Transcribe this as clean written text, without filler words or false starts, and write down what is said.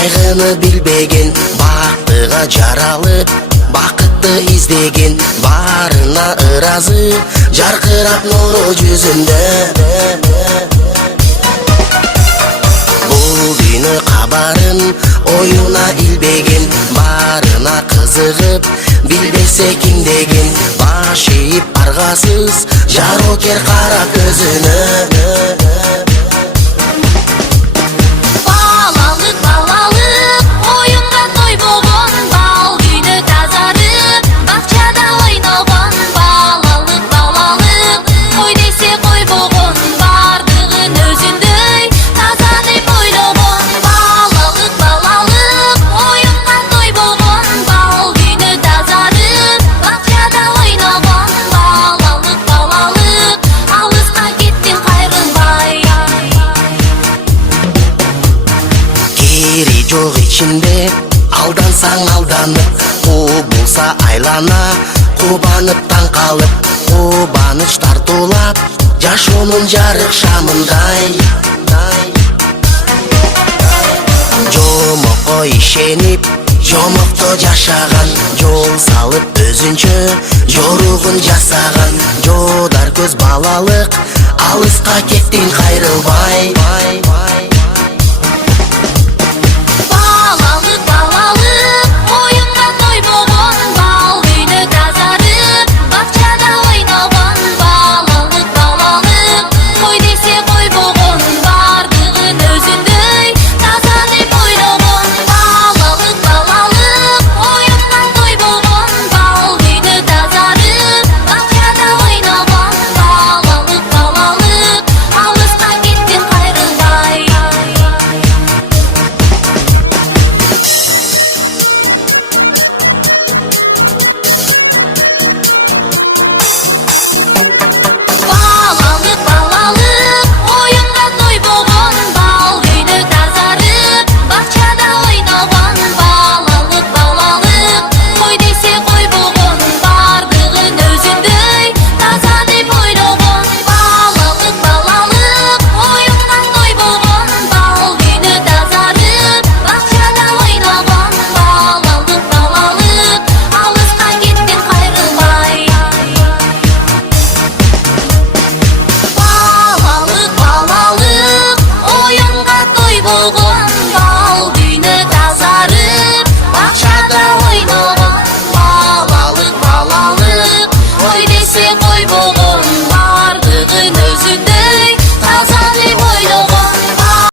кайгыны билбеген, бактыга жаралып бакытты издеген, барына ыразы жаркырап нуру жүзүндө. Бул күнү кабарын оюна илбеген, барына кызыгып билбесе ким деген, баш ийип аргасыз жарокер кара көзүнө. Жок ичинде алдансаң алданып, болса айлана кубанып таң калып, кубаныч тартуулап жашоонун жарык шамындай. Жомокко ишенип жомокто жашаган, жол салып өзүнчө жоругун жасаган, жодар көз балалык алыска кеттин кайрылбай. Oyunga toy болгон